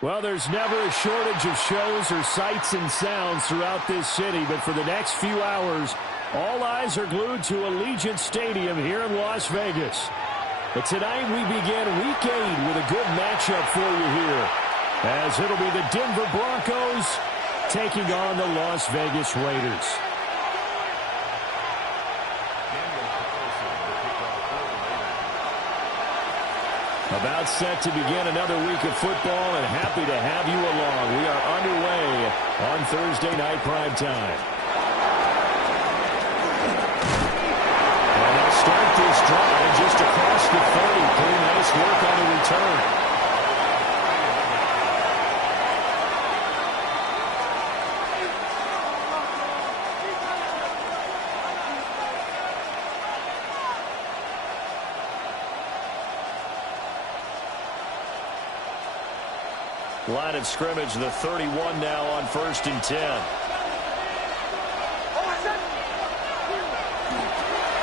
Well, there's never a shortage of shows or sights and sounds throughout this city, but for the next few hours, all eyes are glued to Allegiant Stadium here in Las Vegas. But tonight we begin Week 8 with a good matchup for you here, as it'll be the Denver Broncos taking on the Las Vegas Raiders. About set to begin another week of football, and happy to have you along. We are underway on Thursday night prime time. And they'll start this drive just across the 30. Pretty nice work on the return. Line of scrimmage, the 31 now on 1st and 10.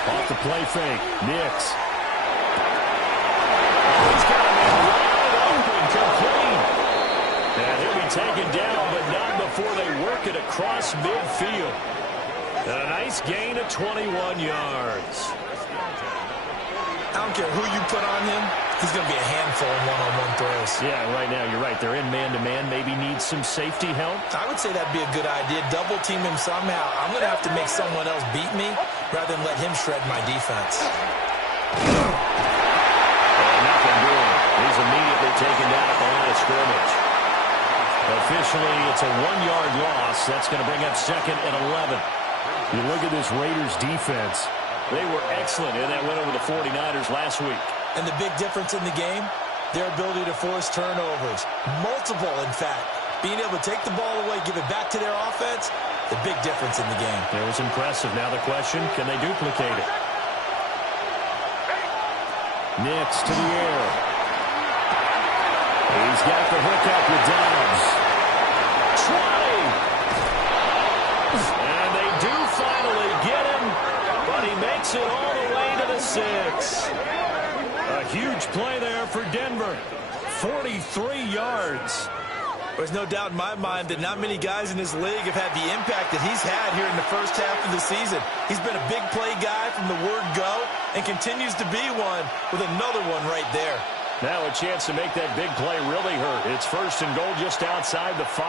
Off the play fake. Nix. He's got a man wide open, complete. And he'll be taken down, but not before they work it across midfield. And a nice gain of 21 yards. I don't care who you put on him. He's going to be a handful in one-on-one throws. Yeah, right now, you're right. They're in man-to-man. Maybe need some safety help. I would say that'd be a good idea. Double team him somehow. I'm going to have to make someone else beat me rather than let him shred my defense. Nothing doing. He's immediately taken down at the line of scrimmage. Officially, it's a 1-yard loss. That's going to bring up 2nd and 11. You look at this Raiders defense. They were excellent in that win over the 49ers last week. And the big difference in the game, their ability to force turnovers. Multiple, in fact. Being able to take the ball away, give it back to their offense, the big difference in the game. It was impressive. Now the question, can they duplicate it? Nix to the air. He's got the hook up with Dobbs. 20! And they do finally get him, but he makes it all the way to the 6. A huge play there for Denver. 43 yards. There's no doubt in my mind that not many guys in this league have had the impact that he's had here in the first half of the season. He's been a big play guy from the word go and continues to be one with another one right there. Now a chance to make that big play really hurt. It's 1st and goal just outside the 5.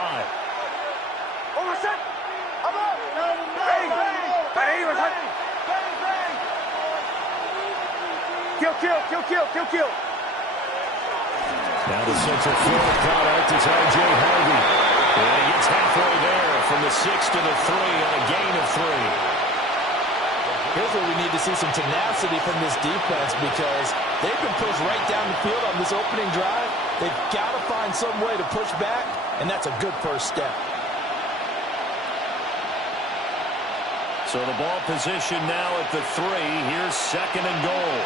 Kill. Now the central field product is R.J. Harvey. And he gets halfway there from the 6 to the 3 on a gain of 3. Here's where we need to see some tenacity from this defense because they've been pushed right down the field on this opening drive. They've got to find some way to push back, and that's a good first step. So the ball position now at the 3. Here's 2nd and goal.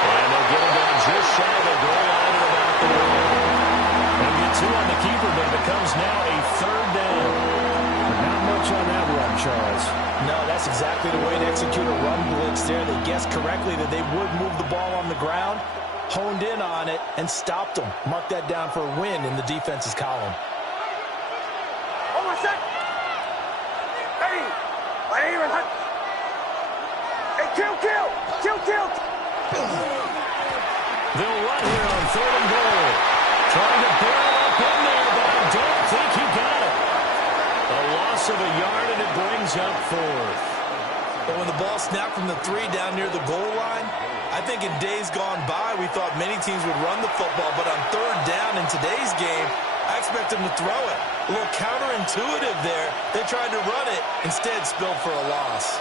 And they'll get him down just shy of the goal line at about the 1. They'll get 2 on the keeper, but it becomes now a 3rd down. Not much on that run, Charles. No, that's exactly the way to execute a run blitz there. They guessed correctly that they would move the ball on the ground, honed in on it, and stopped them. Mark that down for a win in the defense's column. Kill. They'll run here on 3rd and goal. Trying to barrel up in there, but I don't think he got it. A loss of a yard, and it brings up 4th. But when the ball snapped from the 3 down near the goal line, I think in days gone by, we thought many teams would run the football, but on 3rd down in today's game, I expect them to throw it. A little counterintuitive there. They tried to run it, instead spilled for a loss.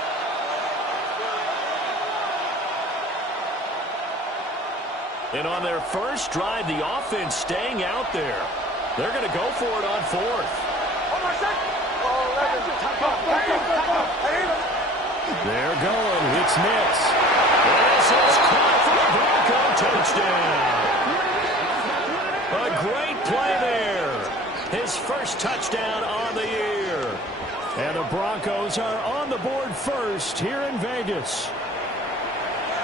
And on their first drive, the offense staying out there. They're going to go for it on 4th. They're going. It's Nix. This is caught for the Bronco touchdown. A great play there. His first touchdown on the year. And the Broncos are on the board first here in Vegas.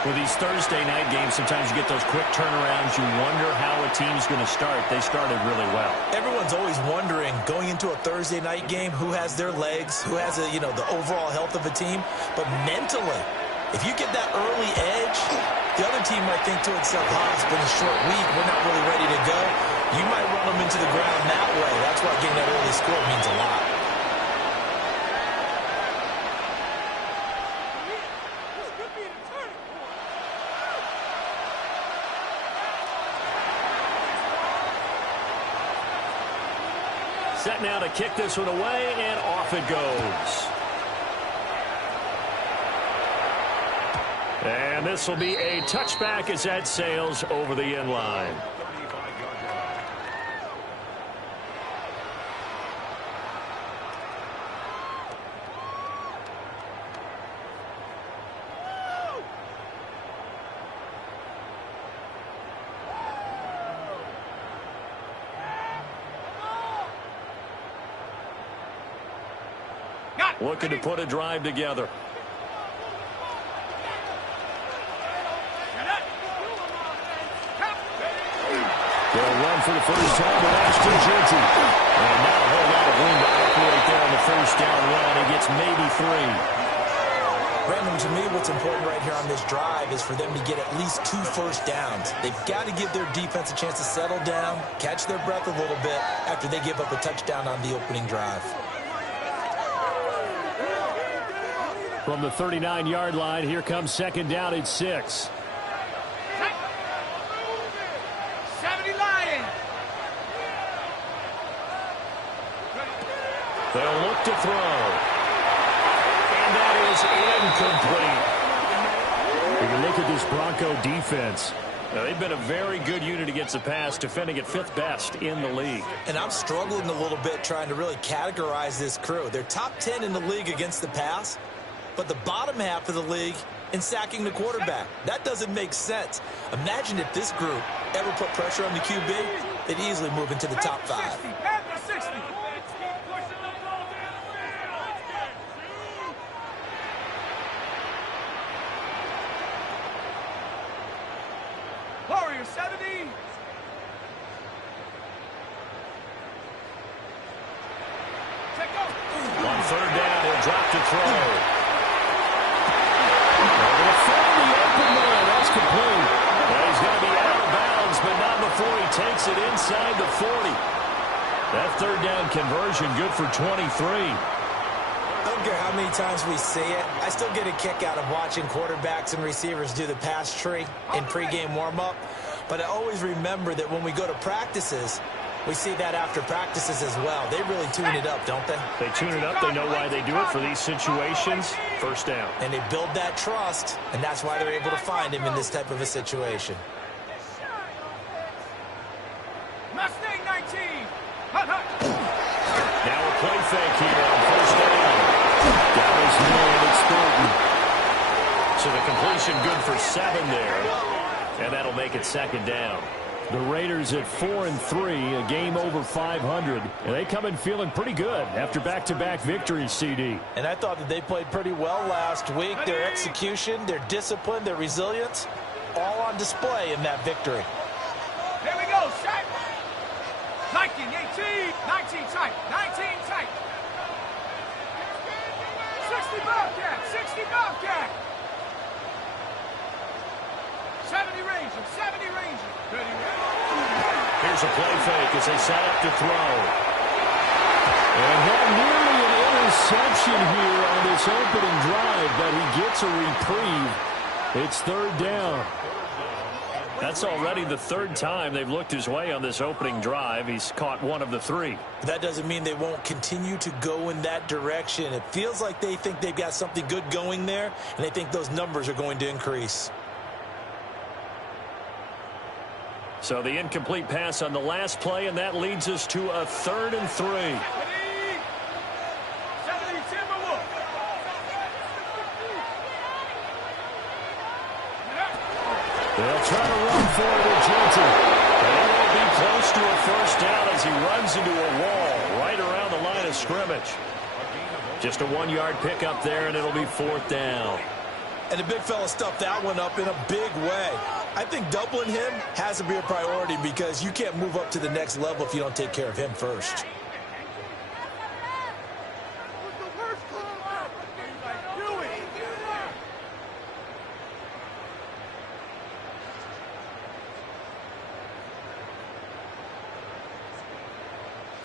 With these Thursday night games, sometimes you get those quick turnarounds. You wonder how a team's going to start. They started really well. Everyone's always wondering, going into a Thursday night game, who has their legs, who has the overall health of a team. But mentally, if you get that early edge, the other team might think to itself, it's been a short week, we're not really ready to go. You might run them into the ground that way. That's why getting that early score means a lot. Set now to kick this one away, and off it goes. And this will be a touchback as that sails over the end line. Looking to put a drive together. They'll run for the first time with Ashton Jeanty. And not a whole lot of room to operate there on the first down run. He gets maybe 3. Brandon, to me, what's important right here on this drive is for them to get at least 2 first downs. They've got to give their defense a chance to settle down, catch their breath a little bit after they give up a touchdown on the opening drive. From the 39-yard line, here comes second down at 6. 70 Lions. They'll look to throw. And that is incomplete. You can look at this Bronco defense. Now, they've been a very good unit against the pass, defending at 5th best in the league. And I'm struggling a little bit trying to really categorize this crew. They're top 10 in the league against the pass, but the bottom half of the league in sacking the quarterback. That doesn't make sense. Imagine if this group ever put pressure on the QB, they'd easily move into the top 5. Warrior 70. On third down, he'll drop to throw. They'll find the open man. That's complete. Well, he's going to be out of bounds, but not before he takes it inside the 40. That third down conversion good for 23. I don't care how many times we see it. I still get a kick out of watching quarterbacks and receivers do the pass tree in pregame warm-up. But I always remember that when we go to practices, we see that after practices as well. They really tune it up, don't they? They tune it up. They know why they do it for these situations. First down. And they build that trust, and that's why they're able to find him in this type of a situation. Mustang 19. Now a play fake here on first down. That was near it's Thornton. So the completion good for 7 there. And that'll make it second down. The Raiders at 4-3, a game over 500. And they come in feeling pretty good after back-to-back victories, CD. And I thought that they played pretty well last week. Their execution, their discipline, their resilience, all on display in that victory. Here we go, set. 19, 18, 19 tight, 19 tight. 60 Bobcat, 60 Bobcat. 70 Ranger, 70 Ranger. Here's a play fake as they set up to throw. And had nearly an interception here on this opening drive, but he gets a reprieve. It's third down. That's already the 3rd time they've looked his way on this opening drive. He's caught 1 of the 3. That doesn't mean they won't continue to go in that direction. It feels like they think they've got something good going there, and they think those numbers are going to increase. So the incomplete pass on the last play, and that leads us to a 3rd and 3. They'll try to run for it with Jeanty. And he will be close to a first down as he runs into a wall right around the line of scrimmage. Just a 1-yard pickup there, and it'll be 4th down. And the big fella stuffed that one up in a big way. I think doubling him has to be a priority because you can't move up to the next level if you don't take care of him first.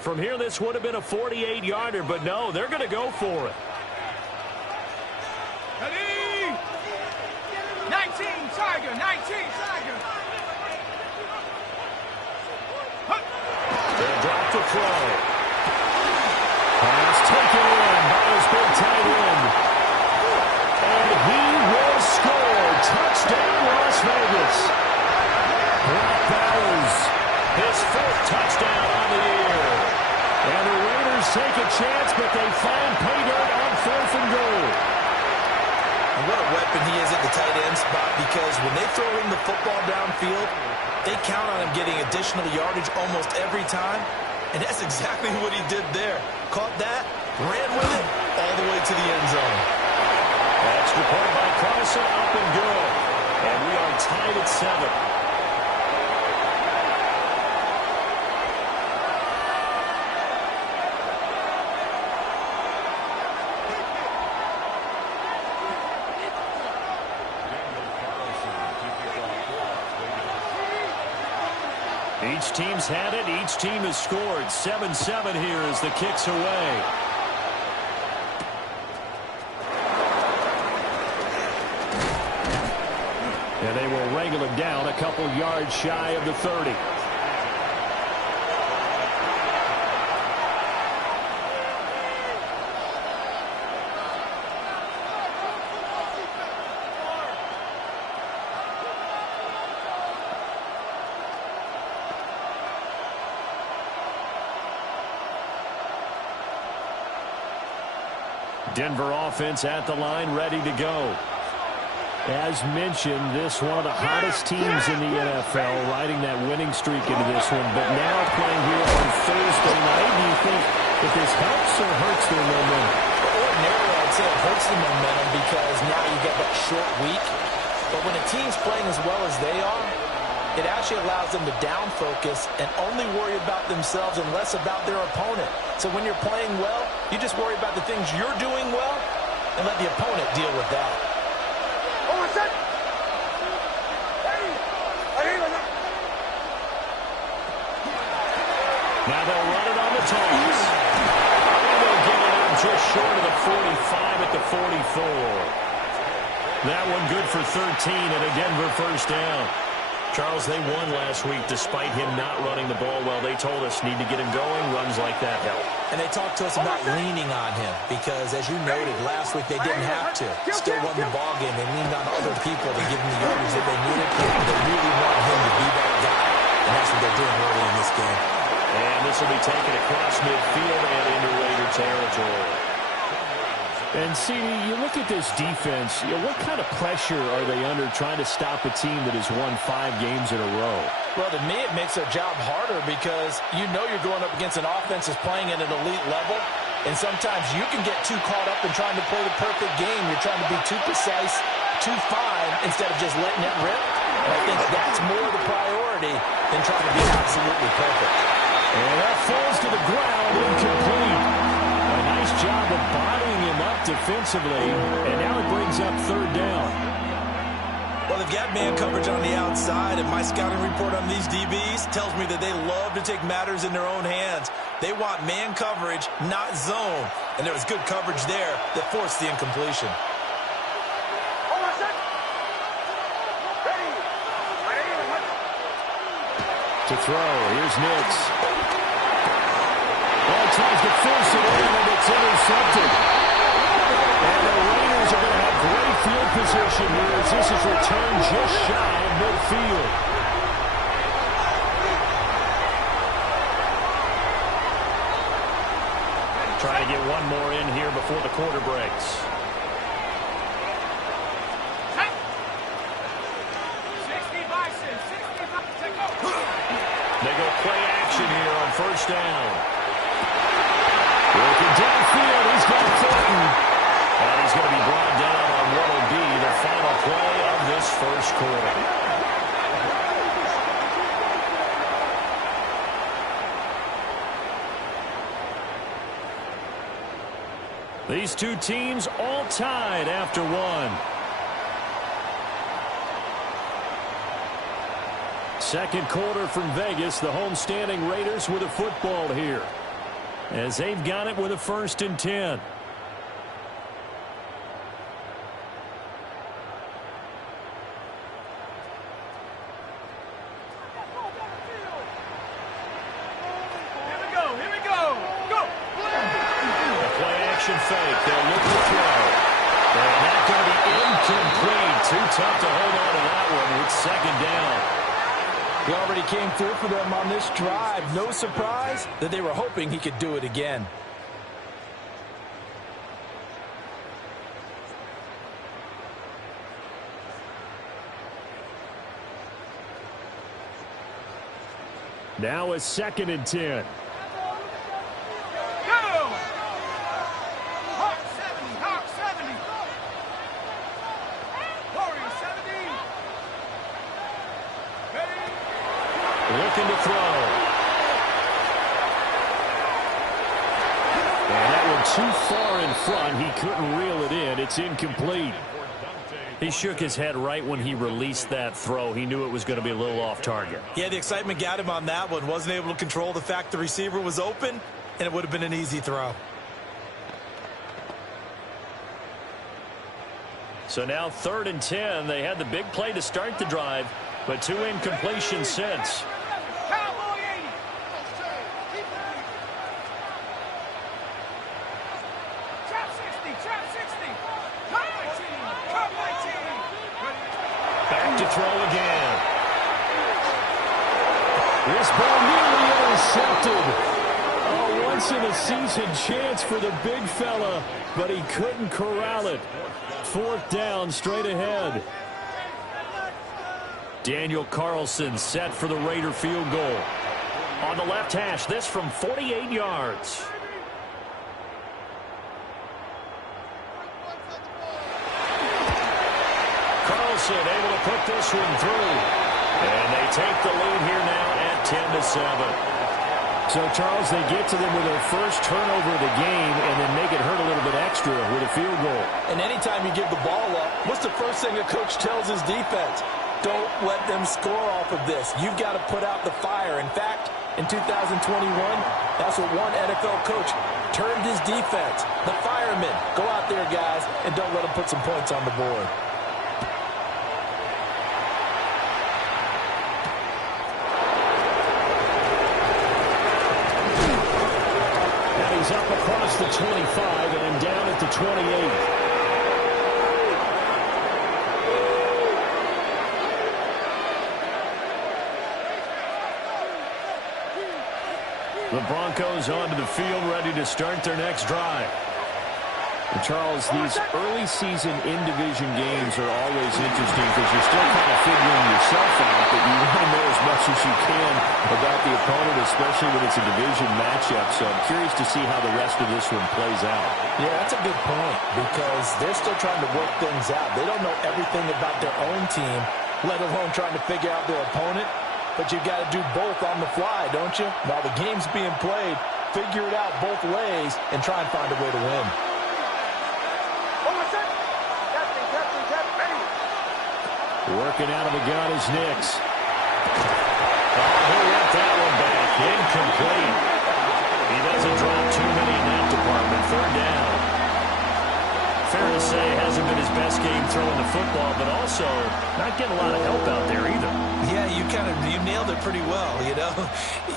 From here, this would have been a 48-yarder, but no, they're going to go for it. Ready? 19, Tiger, 19, Tiger. They'll drop the throw. Pass taken in by his big tight end. And he will score. Touchdown, Las Vegas. Brock Bowers, his 4th touchdown on the year. And the Raiders take a chance, but they find pay dirt on 4th and goal. And what a weapon he is at the tight end spot, because when they throw him the football downfield, they count on him getting additional yardage almost every time. And that's exactly what he did there. Caught that, ran with it, all the way to the end zone. Extra point by Carson, up and good. And we are tied at 7. Each team's had it. Each team has scored. 7-7 here as the kick's away. And they will wrangle him down a couple yards shy of the 30. Denver offense at the line, ready to go. As mentioned, this one of the hottest teams in the NFL, riding that winning streak into this one. But now playing here on Thursday night, do you think that this helps or hurts their momentum? Ordinarily, I'd say it hurts the momentum because now you get that short week. But when a team's playing as well as they are, it actually allows them to down focus and only worry about themselves and less about their opponent. So when you're playing well, you just worry about the things you're doing well and let the opponent deal with that. Now they'll run it on the toss. And they'll get it out just short of the 45 at the 44. That one good for 13 and a Denver first down. Charles, they won last week despite him not running the ball well. They told us need to get him going. Runs like that help. And they talked to us about leaning on him because, as you noted, last week they didn't have to. Still won the ball game. They leaned on other people to give them the yardage that they needed. They really want him to be that guy, and that's what they're doing early in this game. And this will be taken across midfield and into Raider territory. And, CD, you look at this defense, what kind of pressure are they under trying to stop a team that has won 5 games in a row? Well, to me, it makes their job harder because you know you're going up against an offense that's playing at an elite level, and sometimes you can get too caught up in trying to play the perfect game. You're trying to be too precise, too fine, instead of just letting it rip. And I think that's more the priority than trying to be absolutely perfect. And that falls to the ground, incomplete. A nice job of bodying him up defensively, and now it brings up 3rd down. Well, they've got man coverage on the outside, and my scouting report on these DBs tells me that they love to take matters in their own hands. They want man coverage, not zone. And there was good coverage there that forced the incompletion. To throw, here's Nix. Well, tries to force it in, and it's intercepted. And the Raiders are going to have great field position here as this is returned just shy of midfield. Trying to get one more in here before the quarter breaks. They go play action here on 1st down. Looking downfield, he's got Thornton. And he's going to be brought down on what will be the final play of this first quarter. These two teams all tied after one. Second quarter from Vegas. The homestanding Raiders with a football here, as they've got it with a 1st and 10. Fake. They'll look to throw. And that's going to be incomplete. Too tough to hold on to that one with 2nd down. He already came through for them on this drive. No surprise that they were hoping he could do it again. Now a 2nd and 10. Looking to throw. And that one too far in front. He couldn't reel it in. It's incomplete. He shook his head right when he released that throw. He knew it was going to be a little off target. Yeah, the excitement got him on that one. Wasn't able to control the fact the receiver was open, and it would have been an easy throw. So now 3rd and 10. They had the big play to start the drive, but 2 incompletions since. Back to throw again. This ball nearly intercepted. A once-in-a-season chance for the big fella, but he couldn't corral it. 4th down, straight ahead. Daniel Carlson set for the Raider field goal. On the left hash, this from 48 yards. Carlson able to put this one through. And they take the lead here now at 10-7. So, Charles, they get to them with their first turnover of the game and then make it hurt a little bit extra with a field goal. And anytime you give the ball up, what's the first thing a coach tells his defense? Don't let them score off of this. You've got to put out the fire. In fact, in 2021, that's what one NFL coach turned his defense. The firemen. Go out there, guys, and don't let them put some points on the board. He's up across the 25 and down at the 28. The Broncos onto the field, ready to start their next drive. And Charles, these early season in-division games are always interesting because you're still kind of figuring yourself out, but you want to know as much as you can about the opponent, especially when it's a division matchup. So I'm curious to see how the rest of this one plays out. Yeah, that's a good point because they're still trying to work things out. They don't know everything about their own team, let alone trying to figure out their opponent. But you've got to do both on the fly, don't you? While the game's being played, figure it out both ways and try and find a way to win. Working out of the gun is Nix. He left that one back. Incomplete. He doesn't drop too many in that department. 3rd down. Fair to say, hasn't been his best game throwing the football, but also not getting a lot of help out there either. Yeah, you nailed it pretty well, you know.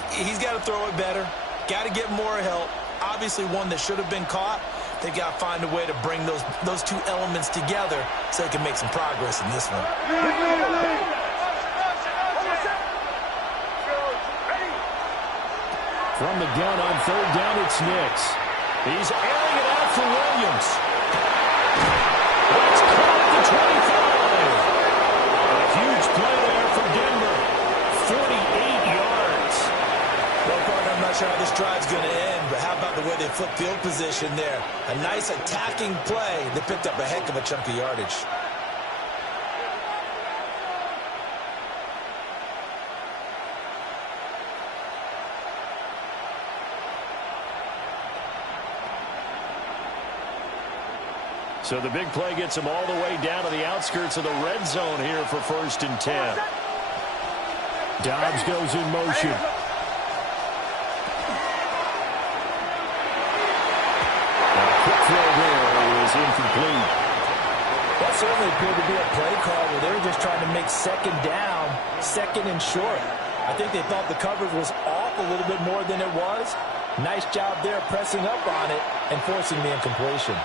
He's got to throw it better. Got to get more help. Obviously one that should have been caught. They got to find a way to bring those two elements together so they can make some progress in this one. From the gun on 3rd down, it's Nix. He's airing it out for Williams. It's caught at the 25. A huge play there for Denver. 48 yards. Well, Clark, I'm not not sure how this drive's going to end, but how about the way they flip field position there? A nice attacking play that picked up a heck of a chunk of yardage. So the big play gets him all the way down to the outskirts of the red zone here for 1st and 10. Dobbs goes in motion. A quick throw there is incomplete. That certainly appeared to be a play call where they were just trying to make second down, second and short. I think they thought the coverage was off a little bit more than it was. Nice job there pressing up on it and forcing the incompletion.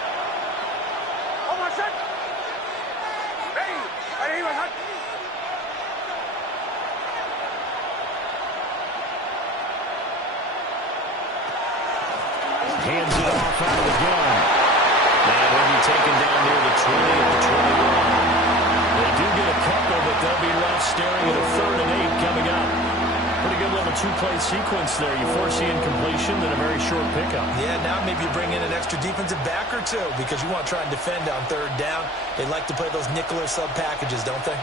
Hands it off out of the gun. And will be taken down near the 20 at the 21. They do get a couple, but they'll be left staring at a 3rd and 8 coming up. Pretty good little two-play sequence there. You force the incompletion, then a very short pickup. Yeah, now maybe you bring in an extra defensive back or two because you want to try and defend on 3rd down. They like to play those nickel or sub packages, don't they?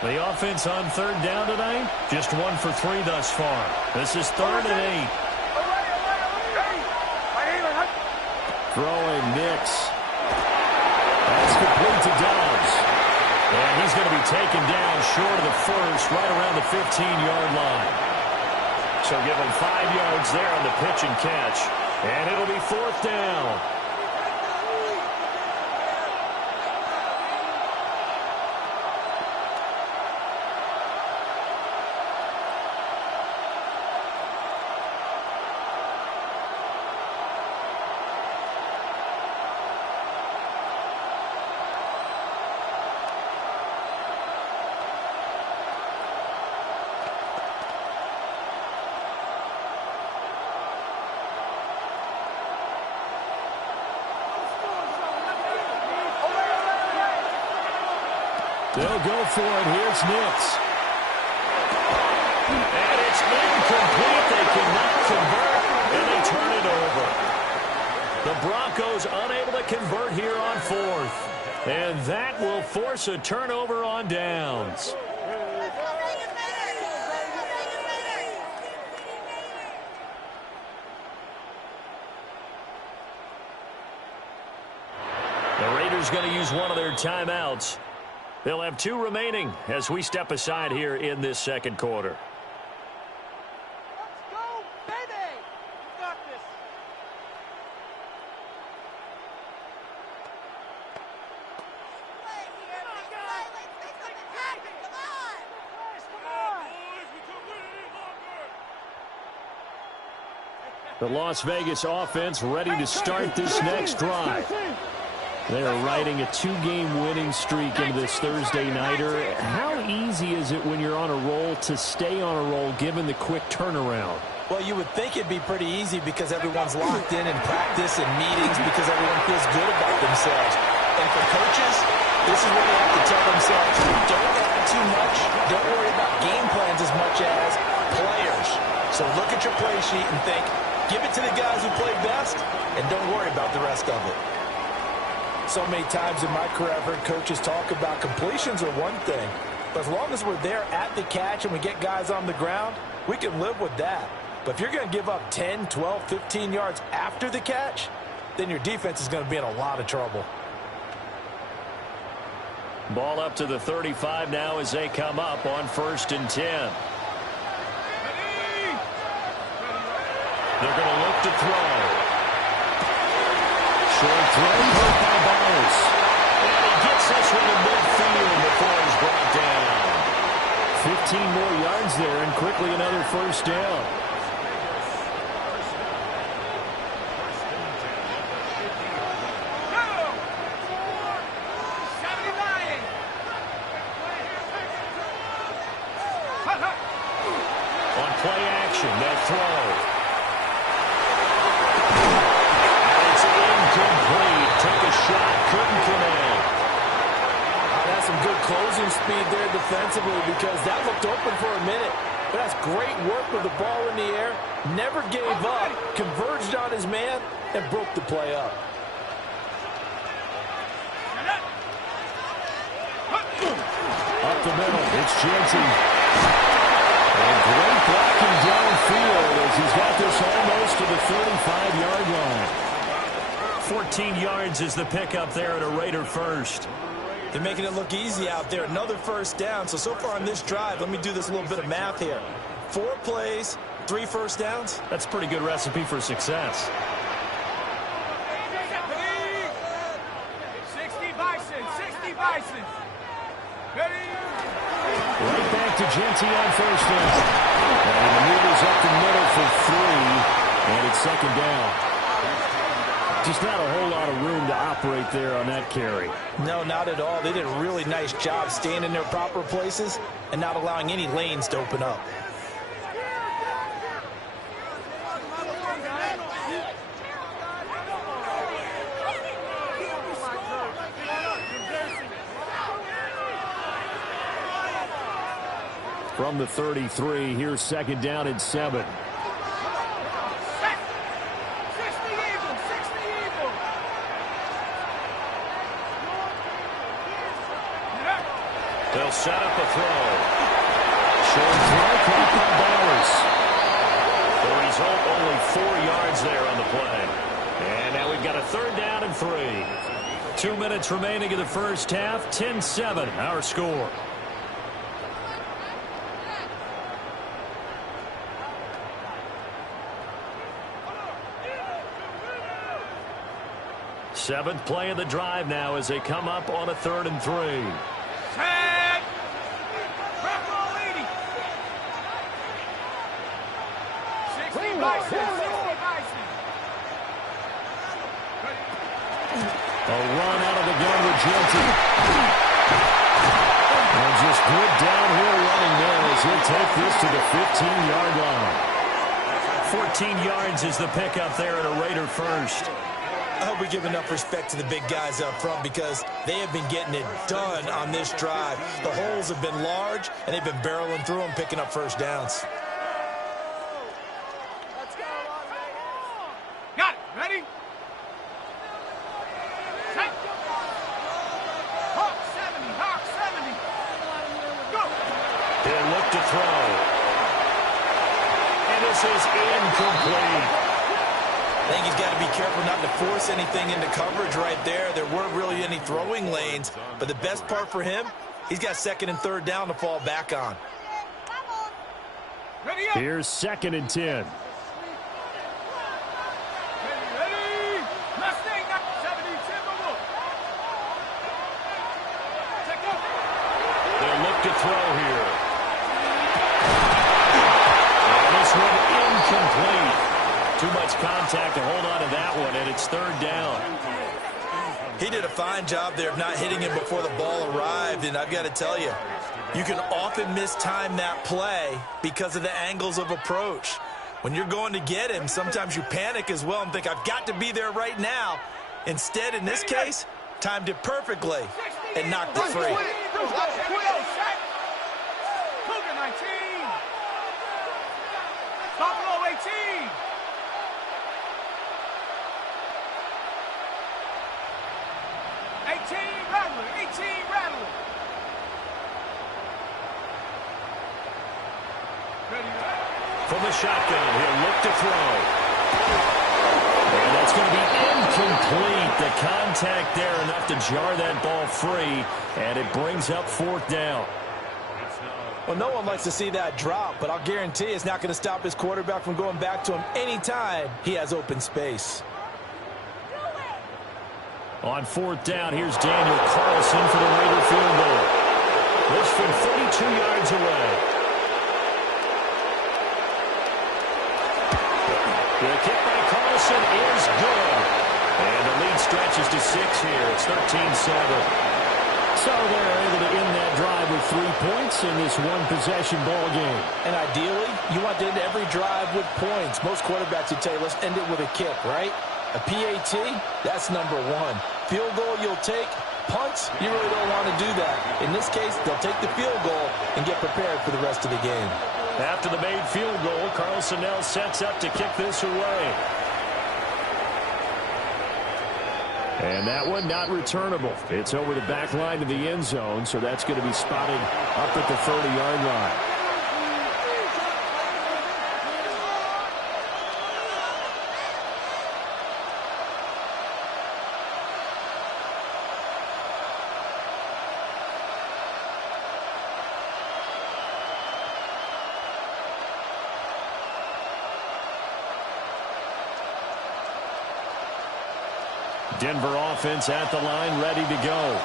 The offense on 3rd down tonight, just 1 for 3 thus far. This is 3rd and 8. Throwing Nix. That's complete to Dobbs. And he's going to be taken down short of the first, right around the 15-yard line. So give him 5 yards there on the pitch and catch. And it'll be 4th down. They'll go for it. Here's Nix. And it's incomplete. They cannot convert, and they turn it over. The Broncos unable to convert here on 4th. And that will force a turnover on downs. The Raiders going to use one of their timeouts. They'll have 2 remaining as we step aside here in this 2nd quarter. Let's go, baby! You got this. The Las Vegas offense ready to start this next drive. They are riding a 2-game winning streak into this Thursday nighter. How easy is it when you're on a roll to stay on a roll given the quick turnaround? Well, you would think it'd be pretty easy because everyone's locked in practice and meetings because everyone feels good about themselves. And for coaches, this is what they have to tell themselves. Don't add too much. Don't worry about game plans as much as players. So look at your play sheet and think, give it to the guys who play best, and don't worry about the rest of it. So many times in my career, I've heard coaches talk about completions are one thing. But as long as we're there at the catch and we get guys on the ground, we can live with that. But if you're going to give up 10, 12, 15 yards after the catch, then your defense is going to be in a lot of trouble. Ball up to the 35 now as they come up on 1st and 10. They're going to look to throw. Short throw, caught by Bowers. And he gets this one in midfield before he's brought down. 15 more yards there, and quickly another 1st down. On play action, they'll throw. Complete. Took a shot, couldn't connect. closing speed there defensively because that looked open for a minute. But that's great work with the ball in the air. Never gave up, converged on his man, and broke the play up. Up the middle, it's Janty. And great blocking downfield as he's got this almost to the 35-yard line. 14 yards is the pickup there at a Raider first. They're making it look easy out there. Another first down. So far on this drive, let me do this little bit of math here. 4 plays, 3 first downs. That's a pretty good recipe for success. 60 Bison, 60 Bison. Ready? Right back to Janty on first down. And the move is up the middle for 3, and it's second down. Just not a whole lot of room to operate there on that carry. No, not at all. They did a really nice job staying in their proper places and not allowing any lanes to open up. From the 33, here's second down and 7. They'll set up a throw. Short throw, caught by Bowers. The result, only 4 yards there on the play. And now we've got a third down and 3. 2 minutes remaining in the first half. 10-7, our score. Seventh play of the drive now as they come up on a 3rd and 3. Set. Prep roll 80. 60 Bison, 60 Bison. A run out of the gun with Janty. And just good downhill running there as he'll take this to the 15-yard line. 14 yards is the pickup there at a Raider first. I hope we give enough respect to the big guys up front because they have been getting it done on this drive. The holes have been large, and they've been barreling through them, picking up first downs. Got it. Ready? Set. Hawk 70, Hawk 70. Go. He'll look to throw. And this is incomplete. I think he's got to be careful not to force anything into coverage right there. There weren't really any throwing lanes, but the best part for him, he's got 2nd and 3rd down to fall back on. Ready up. Here's 2nd and 10. Ready. Mustang 70, Timberwolf. Take over. They'll look to throw here. And this one incomplete. Too much contact to hold on to that one, and it's 3rd down. He did a fine job there of not hitting him before the ball arrived, and I've got to tell you, you can often mistime that play because of the angles of approach. When you're going to get him, sometimes you panic as well and think, I've got to be there right now. Instead, in this case, timed it perfectly and knocked it free. Cougar 19. Buffalo 18. 18 Rattler, 18 Rattler. Ready. From the shotgun, he'll look to throw. And that's going to be incomplete. The contact there enough to jar that ball free, and it brings up 4th down. Well, no one likes to see that drop, but I'll guarantee it's not going to stop his quarterback from going back to him anytime he has open space. On 4th down, here's Daniel Carlson for the Raider field goal. This from 32 yards away. The kick by Carlson is good. And the lead stretches to 6 here. It's 13-7. So they're able to end that drive with 3 points in this one-possession ball game. And ideally, you want to end every drive with points. Most quarterbacks would tell you, let's end it with a kick, right? A PAT, that's number 1. Field goal you'll take, Punts, you really don't want to do that. In this case, they'll take the field goal and get prepared for the rest of the game. After the made field goal, Carlson now sets up to kick this away. And that one not returnable. It's over the back line to the end zone, so that's going to be spotted up at the 30-yard line. Denver offense at the line, ready to go.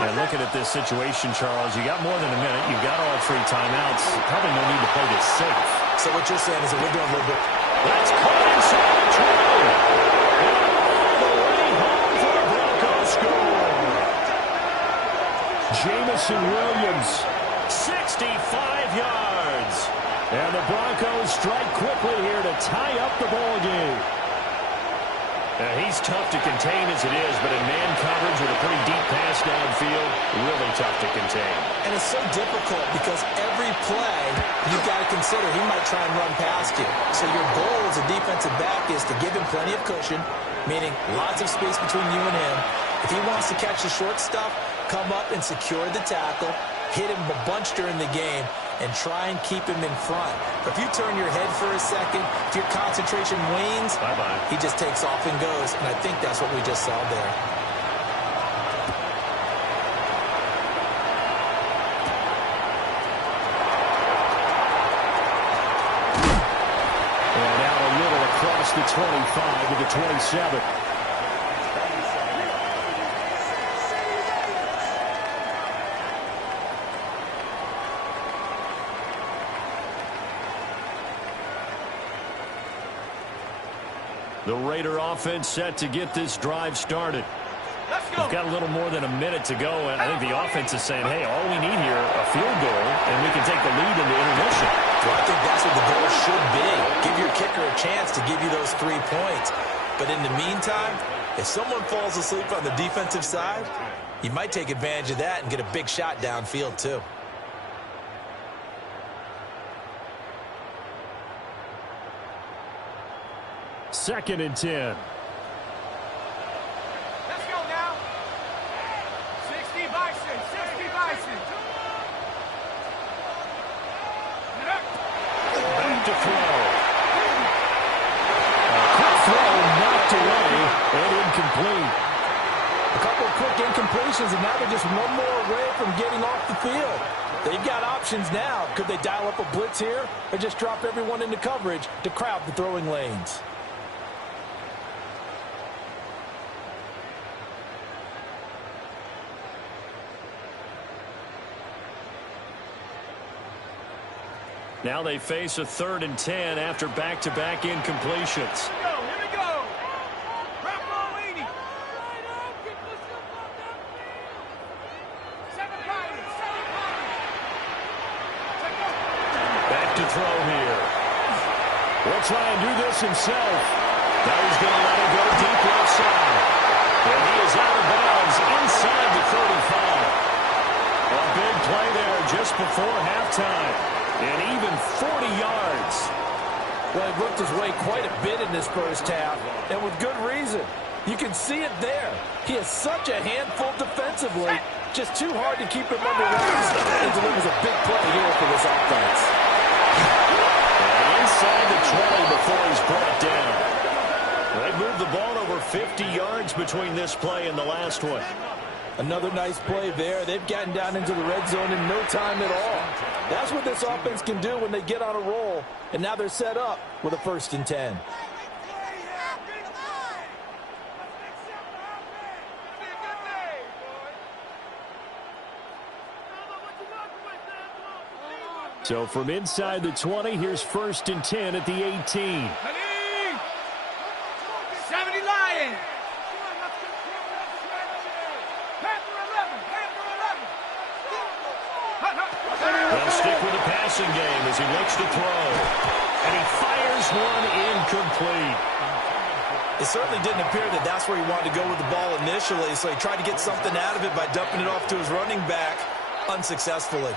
And looking at this situation, Charles, you got more than a minute. You've got all 3 timeouts. Probably no need to play this safe. So what you're saying is that we're doing a little bit. That's caught inside the 20. And all the way home for a Broncos score. Jamison Williams, 65 yards. and the Broncos strike quickly here to tie up the ball game. He's tough to contain as it is, but in man coverage with a pretty deep pass downfield, really tough to contain. And it's so difficult because every play you've got to consider he might try and run past you. So your goal as a defensive back is to give him plenty of cushion, meaning lots of space between you and him. If he wants to catch the short stuff, come up and secure the tackle, hit him a bunch during the game, and try and keep him in front. But if you turn your head for a second, if your concentration wanes, bye-bye, he just takes off and goes. And I think that's what we just saw there. And out a little across the 25 to the 27. The Raider offense set to get this drive started. Let's go. We've got a little more than a minute to go, and I think the offense is saying, hey, all we need here, a field goal, and we can take the lead in the intermission. Well, I think that's what the goal should be. Give your kicker a chance to give you those 3 points. But in the meantime, if someone falls asleep on the defensive side, you might take advantage of that and get a big shot downfield too. Second and 10. Let's go now. 60 Bison, 60 Bison. Back to throw. Quick throw knocked away and incomplete. A couple of quick incompletions, and now they're just one more away from getting off the field. They've got options now. Could they dial up a blitz here or just drop everyone into coverage to crowd the throwing lanes? Now they face a 3rd and 10 after back-to-back incompletions. Here we go. Back to throw here. Will try and do this himself. Now he's going to let it go deep left side. And he is out of bounds inside the 35. A big play there just before halftime. And even 40 yards. Well, he worked his way quite a bit in this first half, and with good reason. You can see it there. He is such a handful defensively, just too hard to keep him under wraps, and delivers a big play here for this offense. And inside the 20 before he's brought down. They moved the ball over 50 yards between this play and the last one. Another nice play there. They've gotten down into the red zone in no time at all. That's what this offense can do when they get on a roll. And now they're set up with a 1st and 10. So from inside the 20, here's 1st and 10 at the 18. 70 Lions. They'll stick with the passing game as he looks to throw. And he fires one incomplete. It certainly didn't appear that that's where he wanted to go with the ball initially, so he tried to get something out of it by dumping it off to his running back unsuccessfully.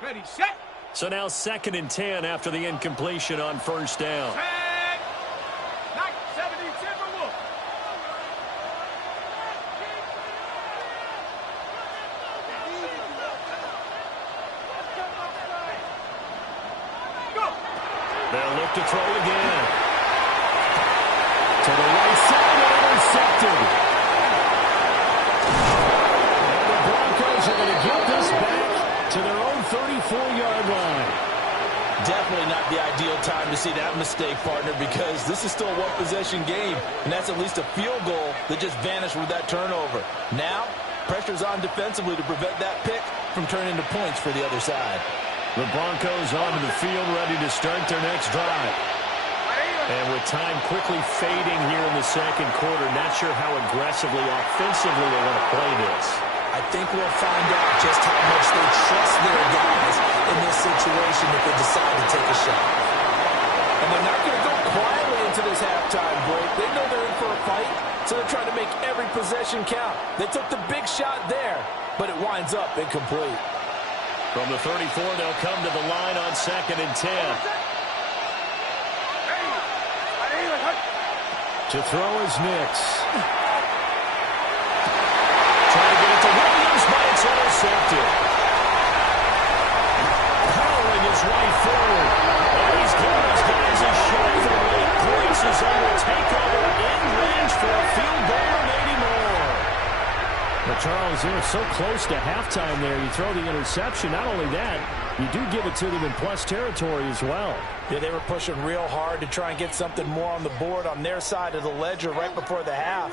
Ready, set. So now 2nd and 10 after the incompletion on first down. Set. 970 Timberwolves. Go. They'll look to throw it again. To the right side and intercepted. And the Broncos are going to get this back to their own 34-yard line. Definitely not the ideal time to see that mistake, partner, because this is still a one-possession game, and that's at least a field goal that just vanished with that turnover. Now, pressure's on defensively to prevent that pick from turning into points for the other side. The Broncos onto the field, ready to start their next drive. And with time quickly fading here in the second quarter, not sure how aggressively, offensively they want to play this. I think we'll find out just how much they trust their guys in this situation if they decide to take a shot. And they're not going to go quietly into this halftime break. They know they're in for a fight, so they're trying to make every possession count. They took the big shot there, but it winds up incomplete. From the 34, they'll come to the line on 2nd and 10. To throw is Nix. Trying to get it to Williams, but it's intercepted. Powering his way forward. And he's giving his guys a shot for 8 points as they will take over in range for a field goal or maybe more. But Charles, they're so close to halftime there. You throw the interception. Not only that, you do give it to them in plus territory as well. Yeah, they were pushing real hard to try and get something more on the board on their side of the ledger right before the half.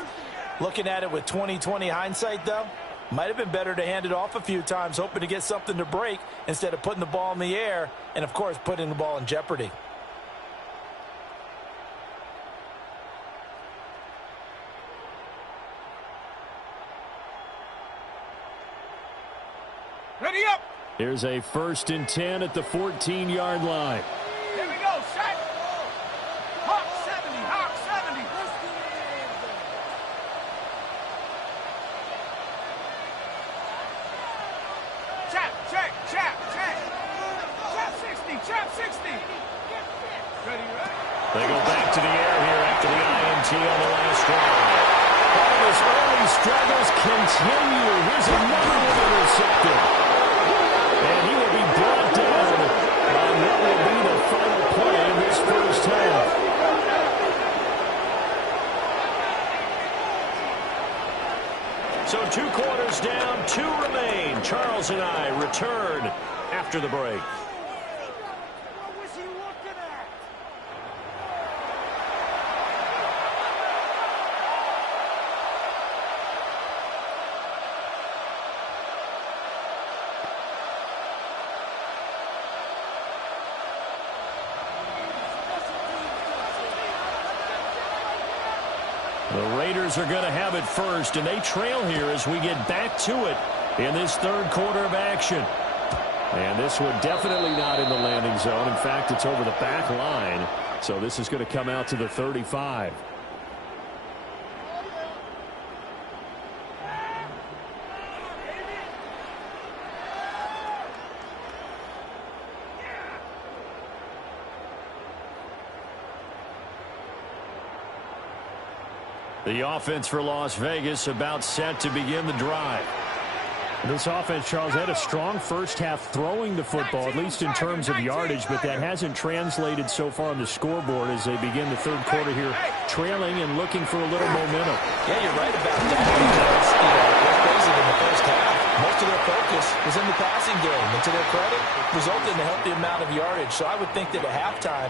Looking at it with 20/20 hindsight, though, might have been better to hand it off a few times, hoping to get something to break instead of putting the ball in the air and, of course, putting the ball in jeopardy. Ready up. Here's a 1st and 10 at the 14-yard line. Here we go, set. Hawk 70, Hawk 70. Chap, check, chap, check. Chap 60, chap 60. Ready, ready. They go back to the air here after the INT on the last drive. All his early struggles continue. Here's another one intercepted. And he will be brought down on what will be the final play of this first half. So 2 quarters down, 2 remain. Charles and I return after the break. What was he looking at? The Raiders are going to have it first, and they trail here as we get back to it in this 3rd quarter of action. And this one definitely not in the landing zone. In fact, it's over the back line. So this is going to come out to the 35. The offense for Las Vegas about set to begin the drive. This offense, Charles, had a strong first half throwing the football, at least in terms of yardage, but that hasn't translated so far on the scoreboard as they begin the 3rd quarter here, trailing and looking for a little momentum. Yeah, you're right about that. Because, let's face it, in the first half, most of their focus was in the passing game. And to their credit, resulted in a healthy amount of yardage. So I would think that at halftime,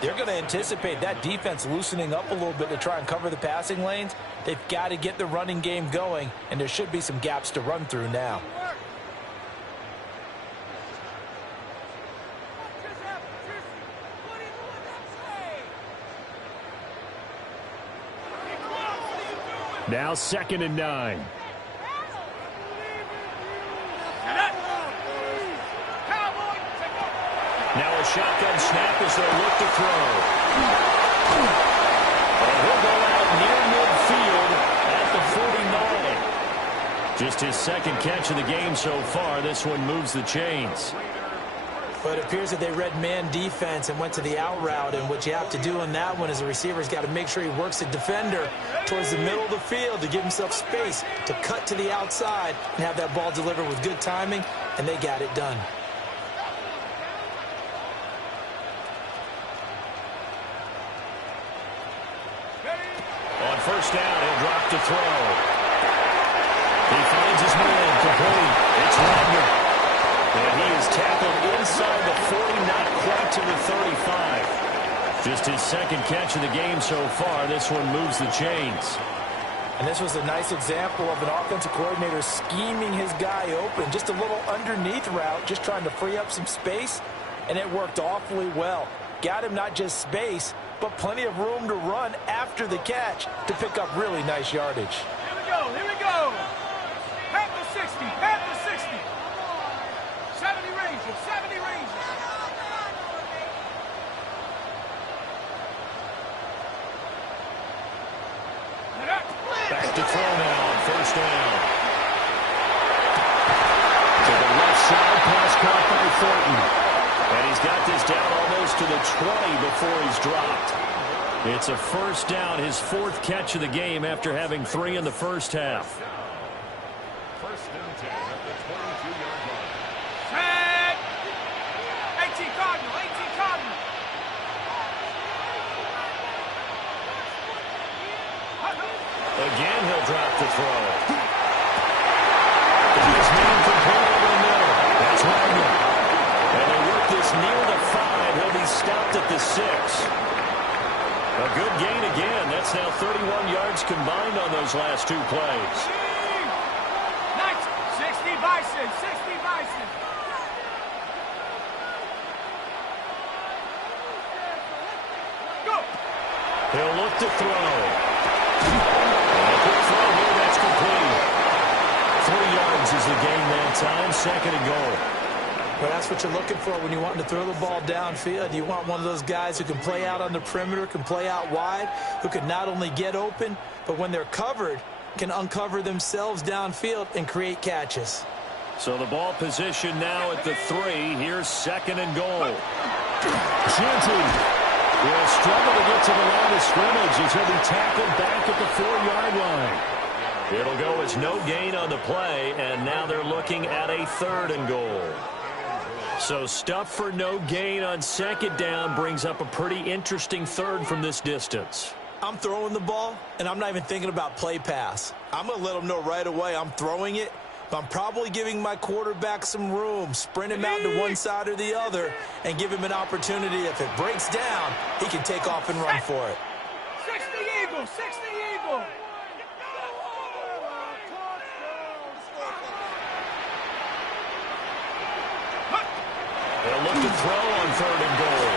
they're going to anticipate that defense loosening up a little bit to try and cover the passing lanes. They've got to get the running game going, and there should be some gaps to run through now. Now 2nd and 9. Now a shotgun snap as they look to throw. And he'll go out near midfield at the 49. Just his 2nd catch of the game so far. This one moves the chains. But it appears that they read man defense and went to the out route. And what you have to do on that one is the receiver's got to make sure he works the defender towards the middle of the field to give himself space to cut to the outside and have that ball delivered with good timing. And they got it done. On 1st down, he'll drop to throw. He finds his man complete. It's Wagner. And he is tackled inside the 40, not quite to the 35. Just his 2nd catch of the game so far. This one moves the chains. And this was a nice example of an offensive coordinator scheming his guy open. Just a little underneath route, just trying to free up some space. And it worked awfully well. Got him not just space, but plenty of room to run after the catch to pick up really nice yardage. Here we go, here we go. Half the 60, half the 60. 70 ranges, 70 ranges. Back to throw now on 1st down. To the left side, pass caught by Thornton. And he's got this down almost to the 20 before he's dropped. It's a 1st down, his 4th catch of the game after having 3 in the 1st half. 1st and 10 at the 22-yard line. Set. 18 Cardinal, 18 Cardinal. Again, he'll drop the throw. His man complete over the middle. That's Wagner. And they work this near the 5. He'll be stopped at the 6. A good gain again. That's now 31 yards combined on those last 2 plays. 60 Bison, 60 Bison. Go. He'll look to throw. And a quick throw here, that's complete. 3 yards is the gain that time. 2nd and goal. Well, that's what you're looking for when you want to throw the ball downfield. You want one of those guys who can play out on the perimeter, can play out wide, who can not only get open, but when they're covered, can uncover themselves downfield and create catches. So the ball position now at the 3. Here's 2nd and goal. Genty will struggle to get to the line of scrimmage as he'll be tackled back at the 4-yard line. It'll go as no gain on the play, and now they're looking at a 3rd and goal. So stuff for no gain on 2nd down brings up a pretty interesting 3rd from this distance. I'm throwing the ball, and I'm not even thinking about play pass. I'm going to let them know right away I'm throwing it, but I'm probably giving my quarterback some room, sprint him out to one side or the other, and give him an opportunity. If it breaks down, he can take off and run for it. 60 Eagle, 60 Eagle. They'll look to throw on 3rd and goal.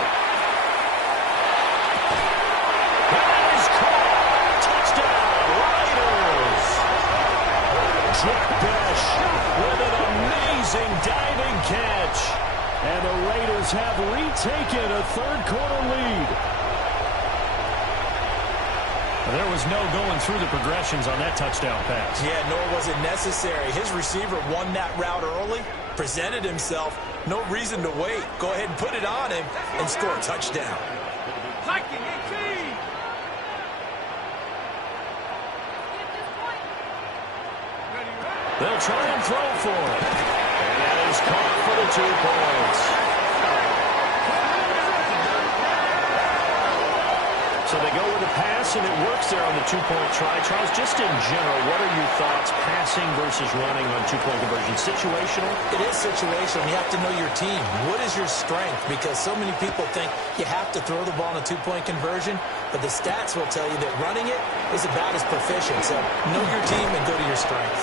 That is caught. Touchdown, Raiders. Jack Bash With an amazing diving catch. And the Raiders have retaken a 3rd-quarter lead. There was no going through the progressions on that touchdown pass. Yeah, nor was it necessary. His receiver won that route early, presented himself. No reason to wait. Go ahead and put it on him and score a touchdown. Hiking 18. They'll try and throw for it. And that is caught for the 2 points. So they go with a pass, and it works there on the 2-point try. Charles, just in general, what are your thoughts passing versus running on 2-point conversion? Situational? It is situational. You have to know your team. What is your strength? Because so many people think you have to throw the ball in a 2-point conversion, but the stats will tell you that running it is about as proficient. So know your team and go to your strength.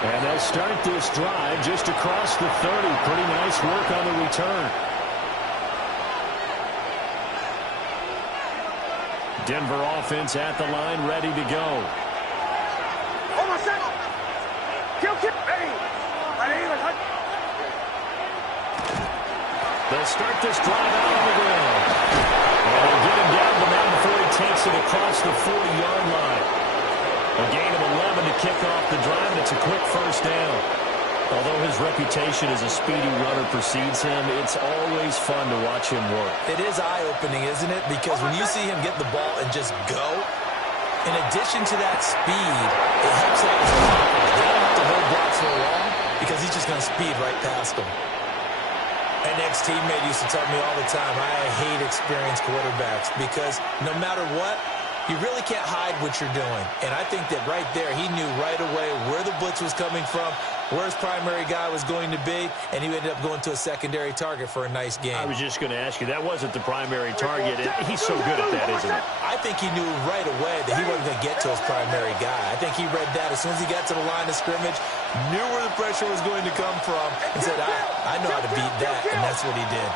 And they'll start this drive just across the 30. Pretty nice work on the return. Denver offense at the line, ready to go. They'll start this drive out on the ground. And they'll get him down the mound before he takes it across the 40-yard line. A gain of 11 to kick off the drive, and it's a quick first down. Although his reputation as a speedy runner precedes him, it's always fun to watch him work. It is eye-opening, isn't it? Because when you see him get the ball and just go, in addition to that speed, it helps out his blockers. They don't have to hold blocks for long because he's just going to speed right past them. An ex-teammate used to tell me all the time, I hate experienced quarterbacks because no matter what, you really can't hide what you're doing. And I think that right there, he knew right away where the blitz was coming from, where his primary guy was going to be, and he ended up going to a secondary target for a nice game. I was just going to ask you, that wasn't the primary target. He's so good at that, isn't he? I think he knew right away that he wasn't going to get to his primary guy. I think he read that as soon as he got to the line of scrimmage, knew where the pressure was going to come from, and said, I know how to beat that, and that's what he did.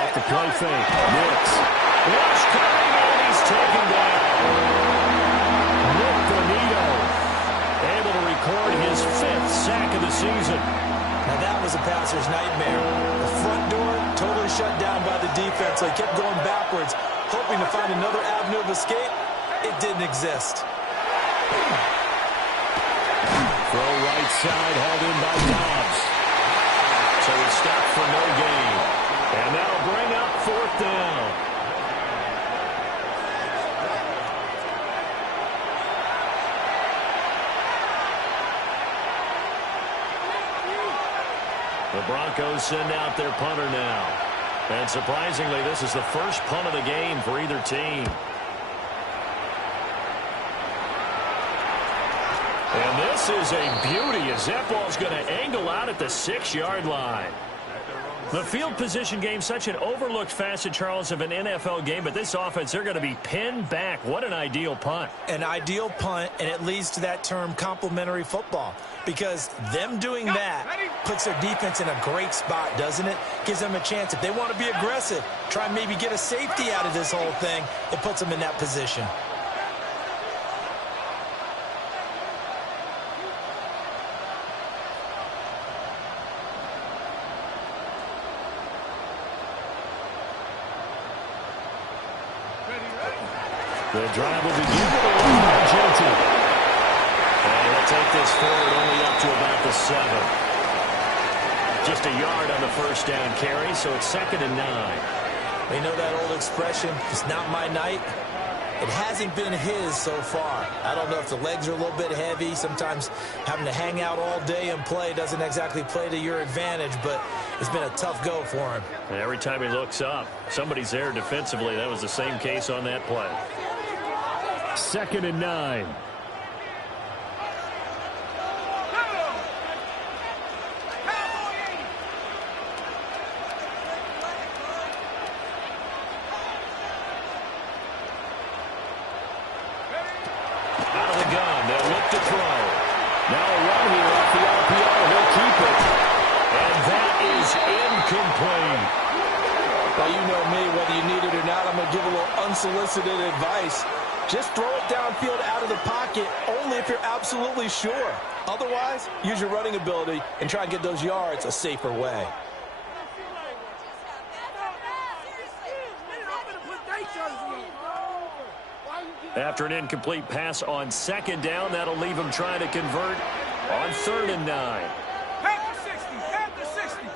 Off the play fake. Nix. Watch coming, and he's taken down. Nick Bonito able to record his 5th sack of the season. Now that was a passer's nightmare. The front door totally shut down by the defense, so he kept going backwards, hoping to find another avenue of escape. It didn't exist. Throw right side, hauled in by Dobbs. So he stopped for no gain. And that'll bring up 4th down. The Broncos send out their punter now. And surprisingly, this is the first punt of the game for either team. And this is a beauty as that ball's going to angle out at the 6-yard line. The field position game, such an overlooked facet, Charles, of an NFL game, but this offense, they're going to be pinned back. What an ideal punt. An ideal punt, and it leads to that term complementary football, because them doing that puts their defense in a great spot, doesn't it? Gives them a chance. If they want to be aggressive, try and maybe get a safety out of this whole thing, it puts them in that position. The drive will begin with a run by Genty. And he'll take this forward only up to about the 7. Just a yard on the first down carry, so it's 2nd and 9. We know that old expression, it's not my night. It hasn't been his so far. I don't know if the legs are a little bit heavy. Sometimes having to hang out all day and play doesn't exactly play to your advantage, but it's been a tough go for him. And every time he looks up, somebody's there defensively. That was the same case on that play. 2nd and 9. Out of the gun, they'll look to throw. Now a run here off the RPO, he'll keep it. And that is incomplete. Well, you know me, whether you need it or not, I'm going to give a little unsolicited advice. Just throw it downfield out of the pocket only if you're absolutely sure. Otherwise, use your running ability and try and get those yards a safer way. After an incomplete pass on 2nd down, that'll leave him trying to convert on 3rd and 9. At the 60, at the 60.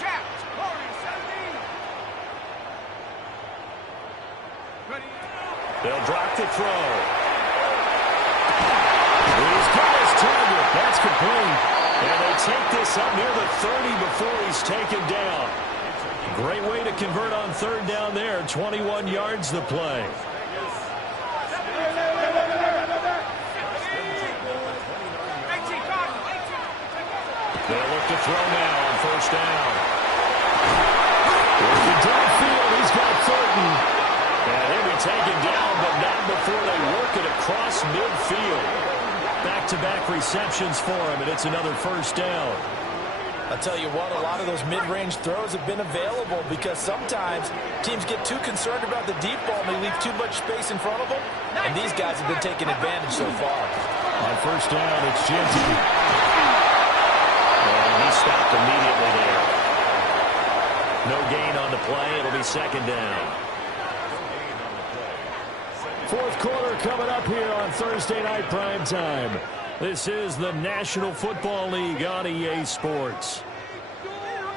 Check. Warrior 17. Ready. They'll drop the throw. He's got his target. That's complete. And they take this up near the 30 before he's taken down. Great way to convert on 3rd down there. 21 yards the play. They'll look to throw now on 1st down. Working downfield, he's got Thornton. And he'll be taken down, but not before they work it across midfield. Back-to-back receptions for him, and it's another first down. I'll tell you what, a lot of those mid-range throws have been available because sometimes teams get too concerned about the deep ball and they leave too much space in front of them, and these guys have been taking advantage so far. On first down, it's Genty. And he stopped immediately there. No gain on the play. It'll be second down. Fourth quarter coming up here on Thursday Night Primetime. This is the National Football League on EA Sports.